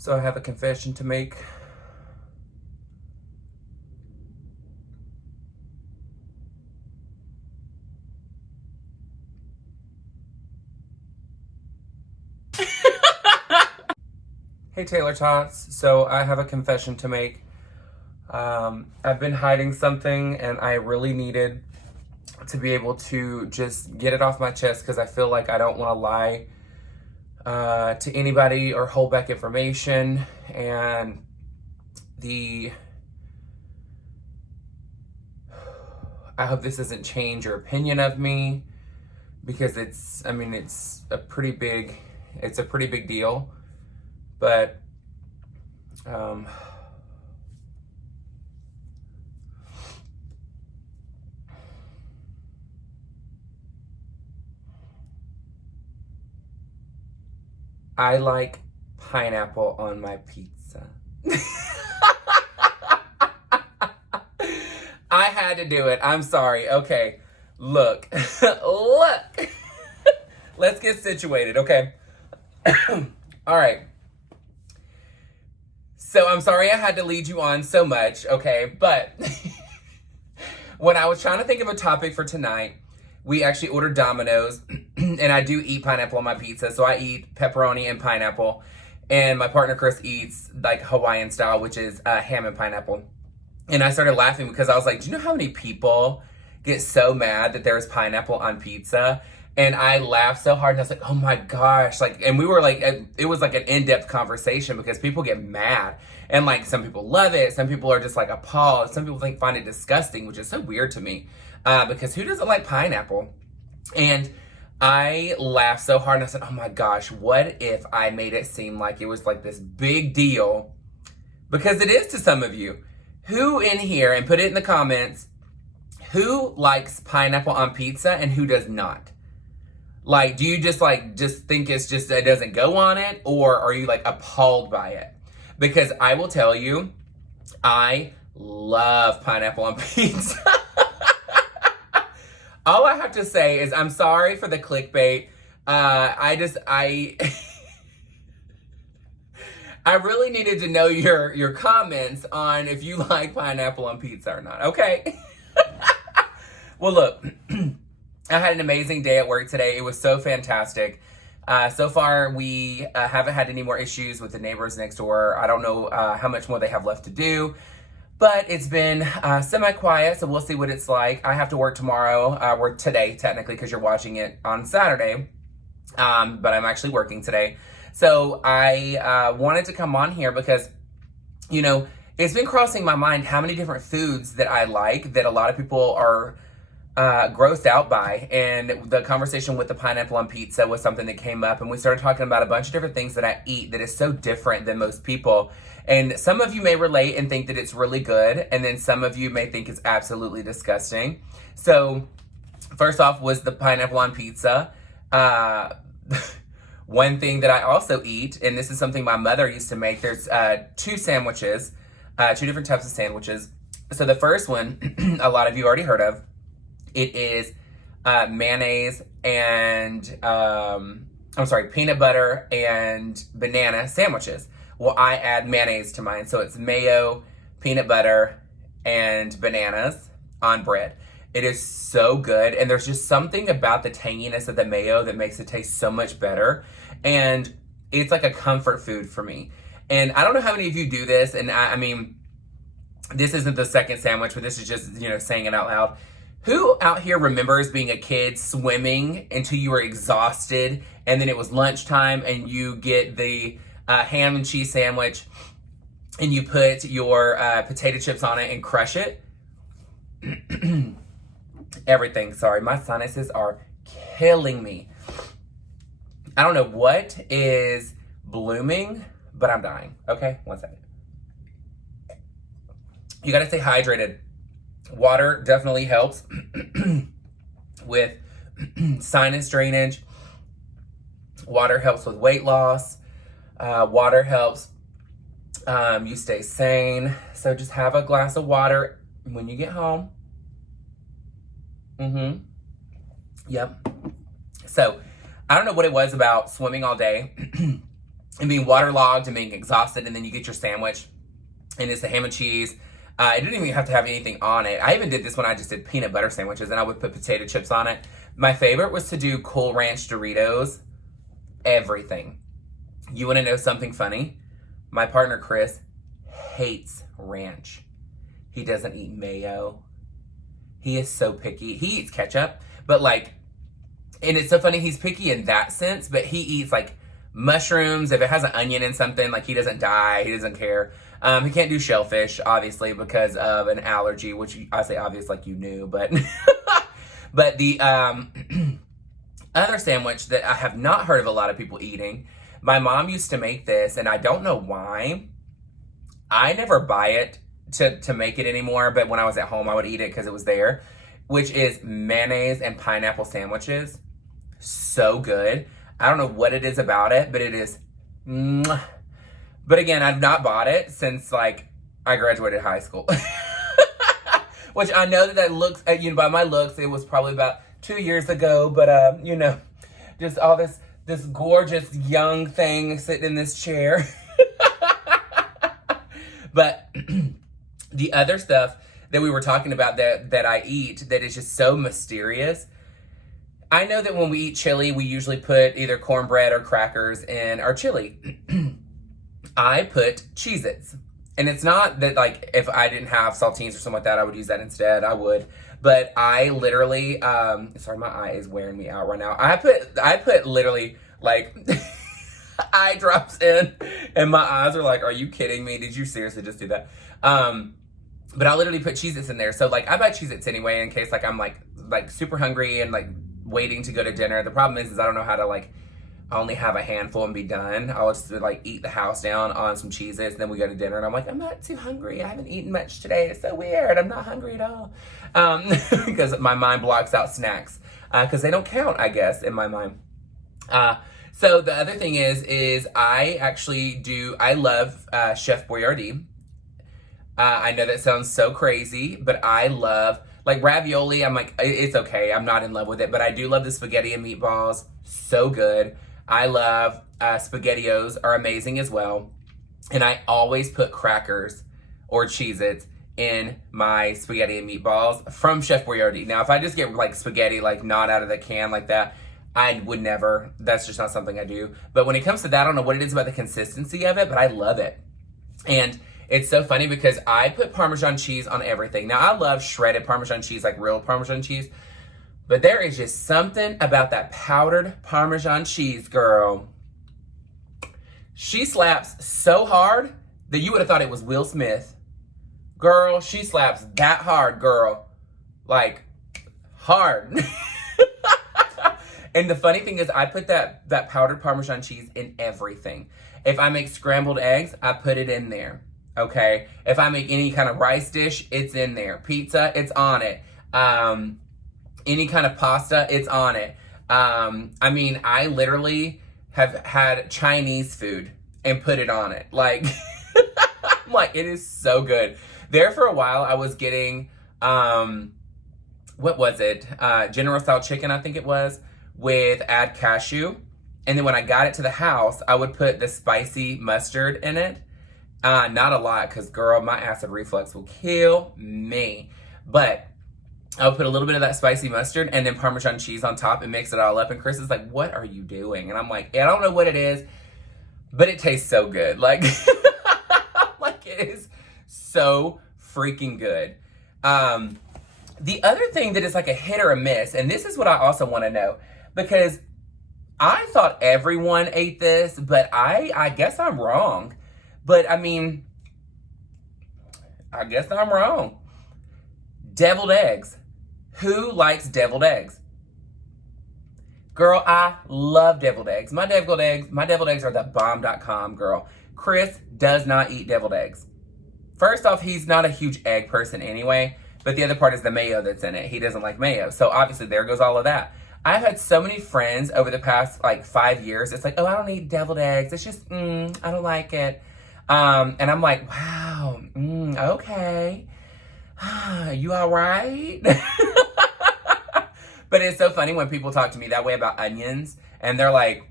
So I have a confession to make. Hey Taylor-tots, so I have a confession to make. I've been hiding something and I really needed to be able to just get it off my chest because I feel like I don't want to lie to anybody or hold back information. And I hope this doesn't change your opinion of me because it's a pretty big deal. But I like pineapple on my pizza. I had to do it. I'm sorry. Okay. Look. Look. Let's get situated, okay? All right. So I'm sorry I had to lead you on so much, okay? But when I was trying to think of a topic for tonight, we actually ordered Domino's, and I do eat pineapple on my pizza, so I eat pepperoni and pineapple, and my partner Chris eats like Hawaiian style, which is ham and pineapple. And I started laughing because I was like, do you know how many people get so mad that there's pineapple on pizza? And I laughed so hard, and I was like, oh my gosh. Like, and we were like, it was like an in-depth conversation because people get mad. And like, some people love it. Some people are just like appalled. Some people find it disgusting, which is so weird to me. Because who doesn't like pineapple? And I laughed so hard, and I said, oh my gosh, what if I made it seem like it was like this big deal? Because it is to some of you. Who in here, and put it in the comments, who likes pineapple on pizza and who does not? Like, do you just think it's just, it doesn't go on it? Or are you like appalled by it? Because I will tell you, I love pineapple on pizza. All I have to say is I'm sorry for the clickbait. I really needed to know your comments on if you like pineapple on pizza or not, okay? Well, look, I had an amazing day at work today. It was so fantastic. So far, we haven't had any more issues with the neighbors next door. I don't know how much more they have left to do, but it's been semi-quiet, so we'll see what it's like. I have to work tomorrow, or today, technically, because you're watching it on Saturday, but I'm actually working today. So I wanted to come on here because, you know, it's been crossing my mind how many different foods that I like that a lot of people are grossed out by. And the conversation with the pineapple on pizza was something that came up, and we started talking about a bunch of different things that I eat that is so different than most people. And some of you may relate and think that it's really good, and then some of you may think it's absolutely disgusting. So first off was the pineapple on pizza. One thing that I also eat, and this is something my mother used to make, there's two sandwiches, two different types of sandwiches. So the first one, a lot of you already heard of. It is mayonnaise and, peanut butter and banana sandwiches. Well, I add mayonnaise to mine. So it's mayo, peanut butter, and bananas on bread. It is so good. And there's just something about the tanginess of the mayo that makes it taste so much better. And it's like a comfort food for me. And I don't know how many of you do this. And I mean, this isn't the second sandwich, but this is just, you know, saying it out loud. Who out here remembers being a kid swimming until you were exhausted, and then it was lunchtime and you get the ham and cheese sandwich and you put your potato chips on it and crush it? Everything. Sorry, my sinuses are killing me. I don't know what is blooming, but I'm dying. Okay, one second. You gotta stay hydrated. Water definitely helps with sinus drainage. Water helps with weight loss. Water helps you stay sane. So just have a glass of water when you get home. Yep. So I don't know what it was about swimming all day and being waterlogged and being exhausted, and then you get your sandwich, and it's the ham and cheese. It didn't even have to have anything on it. I even did this when I just did peanut butter sandwiches, and I would put potato chips on it. My favorite was to do Cool Ranch Doritos. Everything. You want to know something funny? My partner, Chris, hates ranch. He doesn't eat mayo. He is so picky. He eats ketchup, but like, and it's so funny, he's picky in that sense, but he eats like mushrooms. If it has an onion in something, like he doesn't die, he doesn't care. He can't do shellfish, obviously, because of an allergy, which I say obvious like you knew, but but the other sandwich that I have not heard of a lot of people eating, my mom used to make this, and I don't know why. I never buy it to make it anymore, but when I was at home, I would eat it because it was there, which is mayonnaise and pineapple sandwiches. So good. I don't know what it is about it, but it is mwah. But again, I've not bought it since like I graduated high school. Which I know that looks, you know, by my looks, it was probably about 2 years ago, but you know, just all this gorgeous young thing sitting in this chair. But the other stuff that we were talking about that I eat that is just so mysterious. I know that when we eat chili, we usually put either cornbread or crackers in our chili. I put Cheez-Its. And it's not that, like, if I didn't have saltines or something like that, I would use that instead. I would. But I literally, sorry, my eye is wearing me out right now. I put literally, like, eye drops in, and my eyes are like, are you kidding me? Did you seriously just do that? But I literally put Cheez-Its in there. So, like, I buy Cheez-Its anyway in case, like, I'm, like super hungry and, like, waiting to go to dinner. The problem is I don't know how to, like, only have a handful and be done. I'll just, like, eat the house down on some Cheez-Its, then we go to dinner, and I'm like, I'm not too hungry. I haven't eaten much today. It's so weird. I'm not hungry at all. Because my mind blocks out snacks. Because they don't count, I guess, in my mind. So the other thing is I actually I love Chef Boyardee. I know that sounds so crazy, but I love, like, ravioli. I'm like, it's okay. I'm not in love with it, but I do love the spaghetti and meatballs. So good. I love SpaghettiOs are amazing as well. And I always put crackers or Cheez-Its in my spaghetti and meatballs from Chef Boyardee. Now, if I just get, like, spaghetti, like, not out of the can like that, I would never. That's just not something I do. But when it comes to that, I don't know what it is about the consistency of it, but I love it. And it's so funny because I put Parmesan cheese on everything. Now, I love shredded Parmesan cheese, like real Parmesan cheese. But there is just something about that powdered Parmesan cheese, girl. She slaps so hard that you would have thought it was Will Smith. Girl, she slaps that hard, girl. Like, hard. And the funny thing is, I put that powdered Parmesan cheese in everything. If I make scrambled eggs, I put it in there, okay? If I make any kind of rice dish, it's in there. Pizza, it's on it. Any kind of pasta, it's on it. I mean, I literally have had Chinese food and put it on it. Like, I'm like, it is so good. There for a while, I was getting, what was it? General Style chicken, I think it was, with add cashew. And then when I got it to the house, I would put the spicy mustard in it. Not a lot, because, girl, my acid reflux will kill me. But I would put a little bit of that spicy mustard and then Parmesan cheese on top and mix it all up. And Chris is like, what are you doing? And I'm like, I don't know what it is, but it tastes so good. Like, like, it is so freaking good. The other thing that is like a hit or a miss, and this is what I also want to know, because I thought everyone ate this, but I guess I'm wrong. But, I mean, I guess I'm wrong. Deviled eggs. Who likes deviled eggs? Girl, I love deviled eggs. My deviled eggs are the bomb.com, girl. Chris does not eat deviled eggs. First off, he's not a huge egg person anyway, but the other part is the mayo that's in it. He doesn't like mayo. So obviously there goes all of that. I've had so many friends over the past like 5 years. It's like, oh, I don't eat deviled eggs. It's just, I don't like it. And I'm like, wow, okay. You all right? But it's so funny when people talk to me that way about onions, and they're like,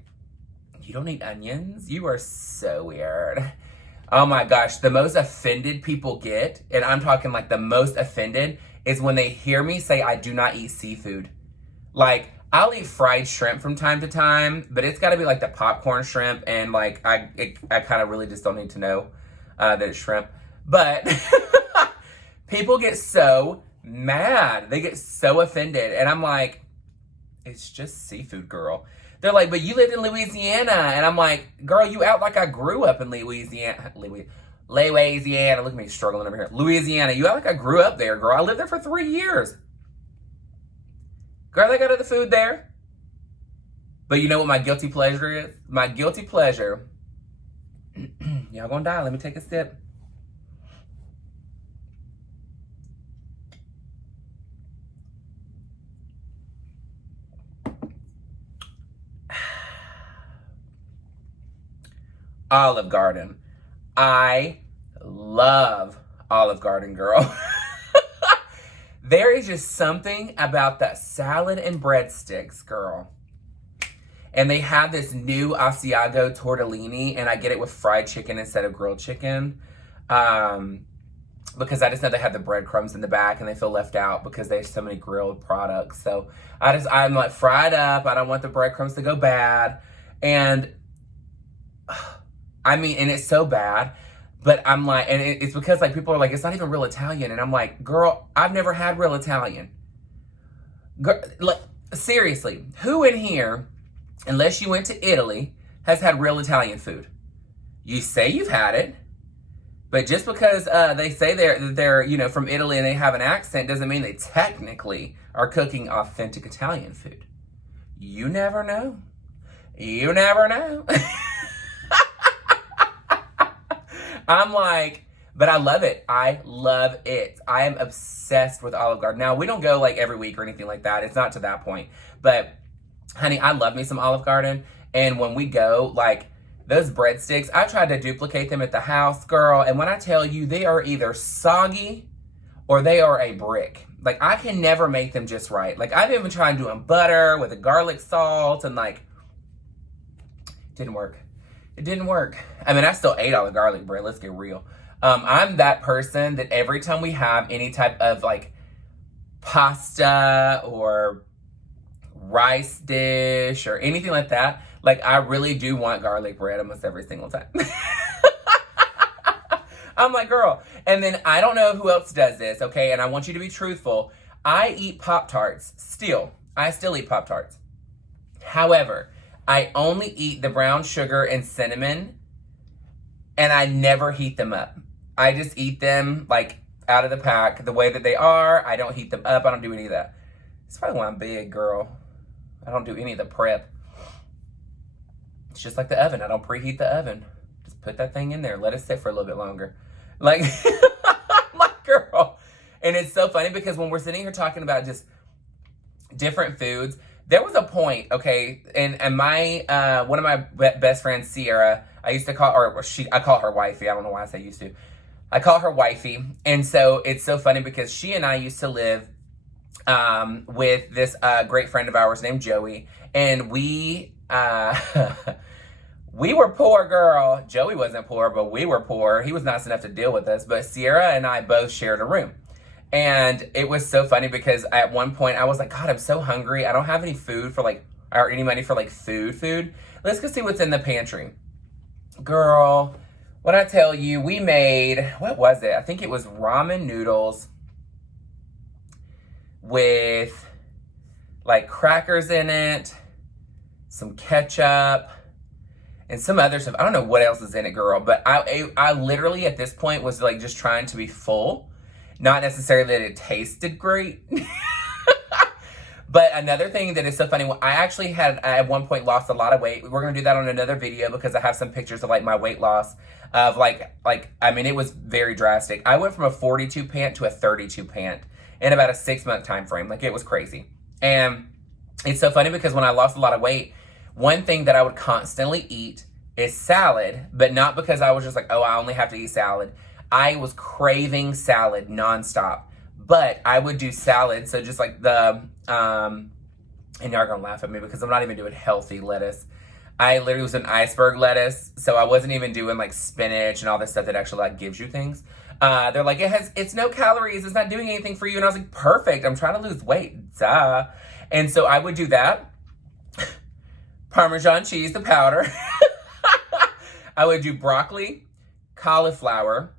You don't eat onions? You are so weird. Oh my gosh, the most offended people get, and I'm talking like the most offended, is when they hear me say I do not eat seafood. Like, I'll eat fried shrimp from time to time, but it's got to be like the popcorn shrimp, and like I kind of really just don't need to know that it's shrimp. But people get so mad. They get so offended, and I'm like, it's just seafood, girl. They're like, but you lived in Louisiana. And I'm like, girl, you act like I grew up in Louisiana. Louisiana. Look at me struggling over here. Louisiana. You act like I grew up there, girl. I lived there for 3 years. Girl, they got other food there. But you know what my guilty pleasure is? My guilty pleasure. Y'all gonna die. Let me take a sip. Olive Garden. I love Olive Garden, girl. There is just something about that salad and breadsticks, girl. And they have this new Asiago tortellini, and I get it with fried chicken instead of grilled chicken. Because I just know they have the breadcrumbs in the back and they feel left out because there's so many grilled products. So I'm like fried up. I don't want the breadcrumbs to go bad. And I mean, and it's so bad, but I'm like, and it's because like people are like, it's not even real Italian. And I'm like, girl, I've never had real Italian. Girl, like, seriously, who in here, unless you went to Italy, has had real Italian food? You say you've had it, but just because they say they're you know, from Italy and they have an accent doesn't mean they technically are cooking authentic Italian food. You never know. You never know. I'm like, but I love it. I love it. I am obsessed with Olive Garden. Now, we don't go like every week or anything like that. It's not to that point. But, honey, I love me some Olive Garden. And when we go, like, those breadsticks, I tried to duplicate them at the house, girl. And when I tell you, they are either soggy or they are a brick. Like, I can never make them just right. Like, I've even tried doing butter with a garlic salt and, like, didn't work. It didn't work. I mean, I still ate all the garlic bread. Let's get real. I'm that person that every time we have any type of like pasta or rice dish or anything like that, like I really do want garlic bread almost every single time. I'm like, girl. And then I don't know who else does this, okay? And I want you to be truthful. I eat Pop-Tarts still. I still eat Pop-Tarts. However, I only eat the brown sugar and cinnamon, and I never heat them up. I just eat them, like, out of the pack, the way that they are. I don't heat them up. I don't do any of that. That's probably why I'm big, girl. I don't do any of the prep. It's just like the oven. I don't preheat the oven. Just put that thing in there. Let it sit for a little bit longer. Like, my girl. And it's so funny because when we're sitting here talking about just different foods, there was a point, okay, and my one of my best friends, Sierra, I used to call, I call her wifey. I don't know why I say used to. I call her wifey, and so it's so funny because she and I used to live with this great friend of ours named Joey, and we we were poor, girl. Joey wasn't poor, but we were poor. He was nice enough to deal with us, but Sierra and I both shared a room. And it was so funny because at one point I was like, God, I'm so hungry. I don't have any food for like, or any money for like food. Let's go see what's in the pantry. Girl, when I tell you, we made, what was it? I think it was ramen noodles with like crackers in it, some ketchup, and some other stuff. I don't know what else is in it, girl. But I literally at this point was like just trying to be full. Not necessarily that it tasted great. But another thing that is so funny, I actually had at one point lost a lot of weight. We're going to do that on another video because I have some pictures of like my weight loss of like, I mean, it was very drastic. I went from a 42 pant to a 32 pant in about a 6-month time frame. Like it was crazy. And it's so funny because when I lost a lot of weight, one thing that I would constantly eat is salad, but not because I was just like, oh, I only have to eat salad. I was craving salad nonstop, but I would do salad. So just like the, and y'all are gonna laugh at me because I'm not even doing healthy lettuce. I literally was an iceberg lettuce, so I wasn't even doing like spinach and all this stuff that actually like gives you things. They're like, it's no calories, it's not doing anything for you. And I was like, perfect, I'm trying to lose weight, duh. And so I would do that. Parmesan cheese, the powder. I would do broccoli, cauliflower,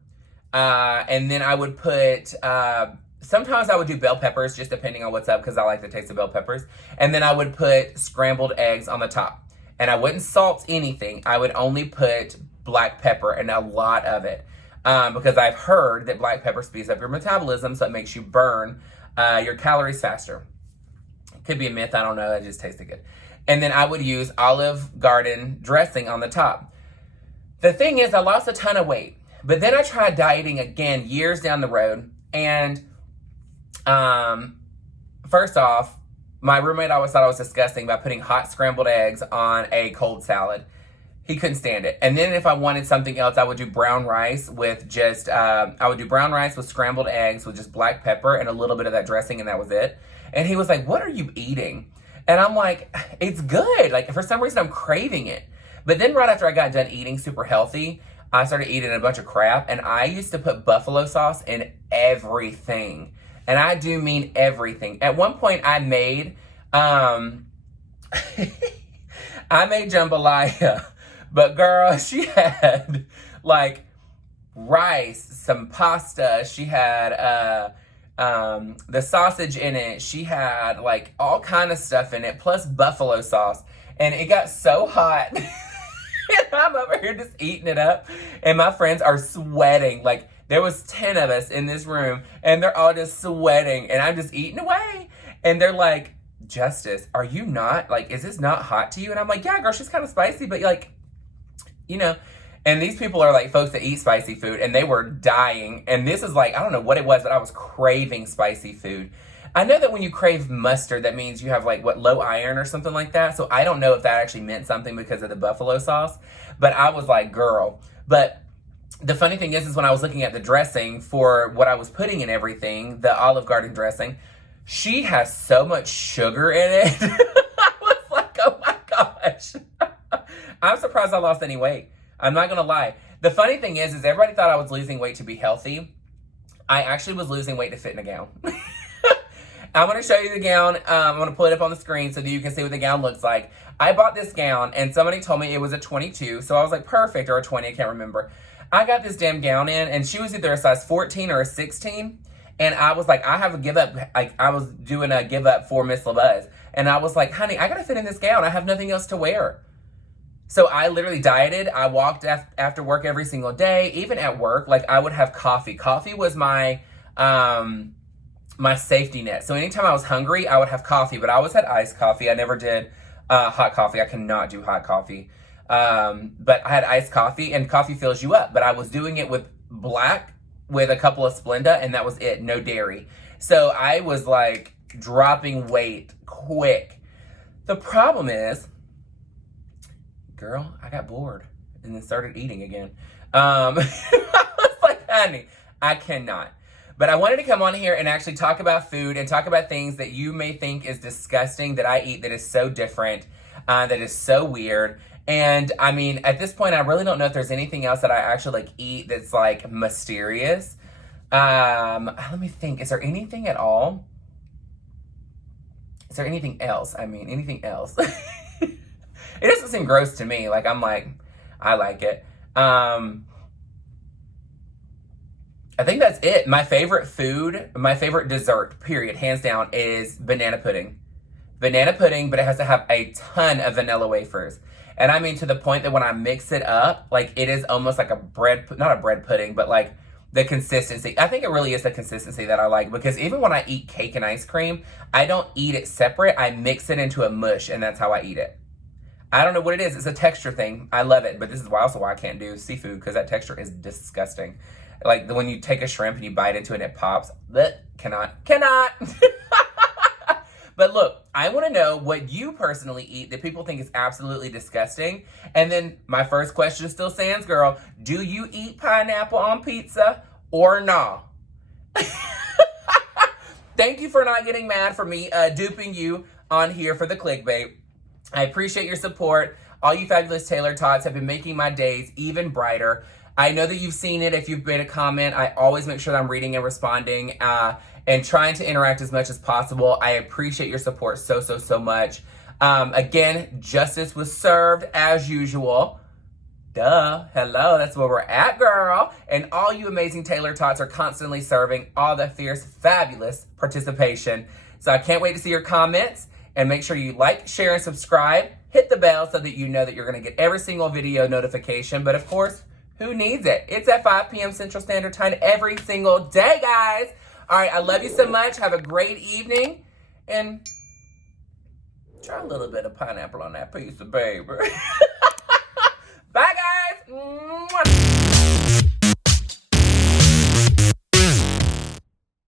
and then I would put, sometimes I would do bell peppers, just depending on what's up, because I like the taste of bell peppers. And then I would put scrambled eggs on the top. And I wouldn't salt anything. I would only put black pepper, and a lot of it. Because I've heard that black pepper speeds up your metabolism, so it makes you burn your calories faster. Could be a myth, I don't know, it just tasted good. And then I would use Olive Garden dressing on the top. The thing is, I lost a ton of weight. But then I tried dieting again years down the road. And first off, my roommate always thought I was disgusting by putting hot scrambled eggs on a cold salad. He couldn't stand it. And then if I wanted something else, I would do brown rice with just, I would do brown rice with scrambled eggs with just black pepper and a little bit of that dressing, and that was it. And he was like, what are you eating? And I'm like, it's good. Like, for some reason, I'm craving it. But then right after I got done eating super healthy, I started eating a bunch of crap, and I used to put buffalo sauce in everything. And I do mean everything. At one point, I made, I made jambalaya. But girl, she had like rice, some pasta. She had the sausage in it. She had like all kind of stuff in it, plus buffalo sauce. And it got so hot. And I'm over here just eating it up. And my friends are sweating. Like, there was 10 of us in this room, and they're all just sweating. And I'm just eating away. And they're like, Justice, are you not, like, is this not hot to you? And I'm like, yeah, girl, she's kind of spicy, but like, you know. And these people are like folks that eat spicy food, and they were dying. And this is like, I don't know what it was, but I was craving spicy food. I know that when you crave mustard, that means you have like, what, low iron or something like that. So I don't know if that actually meant something because of the buffalo sauce. But I was like, girl. But the funny thing is when I was looking at the dressing for what I was putting in everything, the Olive Garden dressing, she has so much sugar in it. I was like, oh my gosh. I'm surprised I lost any weight. I'm not going to lie. The funny thing is everybody thought I was losing weight to be healthy. I actually was losing weight to fit in a gown. I'm going to show you the gown. I'm going to pull it up on the screen so that you can see what the gown looks like. I bought this gown, and somebody told me it was a 22, so I was like, perfect, or a 20, I can't remember. I got this damn gown in, and she was either a size 14 or a 16, and I was like, I have a give up. Like, I was doing a give up for Miss LaBuzz, and I was like, honey, I got to fit in this gown. I have nothing else to wear. So I literally dieted. I walked after work every single day, even at work. Like, I would have coffee. Coffee was my my safety net. So anytime I was hungry, I would have coffee, but I always had iced coffee. I never did hot coffee. I cannot do hot coffee. But I had iced coffee, and coffee fills you up. But I was doing it with black with a couple of Splenda, and that was it. No dairy. So I was like dropping weight quick. The problem is, girl, I got bored and then started eating again. I was like, honey, I cannot. But I wanted to come on here and actually talk about food and talk about things that you may think is disgusting that I eat that is so different, that is so weird. And I mean, at this point, I really don't know if there's anything else that I actually like eat that's like mysterious. Let me think. Is there anything at all? Is there anything else? I mean, anything else? It doesn't seem gross to me. Like, I'm like, I like it. I think that's it. My favorite food, my favorite dessert, period, hands down, is banana pudding. Banana pudding, but it has to have a ton of vanilla wafers. And I mean to the point that when I mix it up, like, it is almost like a bread, not a bread pudding, but like the consistency. I think it really is the consistency that I like, because even when I eat cake and ice cream, I don't eat it separate. I mix it into a mush, and that's how I eat it. I don't know what it is. It's a texture thing. I love it, but this is also why I can't do seafood, because that texture is disgusting. Like, when you take a shrimp and you bite into it and it pops. Blech, cannot. But look, I want to know what you personally eat that people think is absolutely disgusting. And then my first question still stands, girl. Do you eat pineapple on pizza or no? Thank you for not getting mad for me duping you on here for the clickbait. I appreciate your support. All you fabulous Taylor-tots have been making my days even brighter. I know that you've seen it. If you've made a comment, I always make sure that I'm reading and responding and trying to interact as much as possible. I appreciate your support so, so, so much. Again, justice was served as usual. Duh. Hello, that's where we're at, girl. And all you amazing Taylor-tots are constantly serving all the fierce, fabulous participation. So I can't wait to see your comments. And make sure you like, share, and subscribe. Hit the bell so that you know that you're going to get every single video notification. But of course, who needs it? It's at 5 p.m. Central Standard Time every single day, guys. All right, I love you so much. Have a great evening. And try a little bit of pineapple on that piece of baby. Bye, guys. Mwah.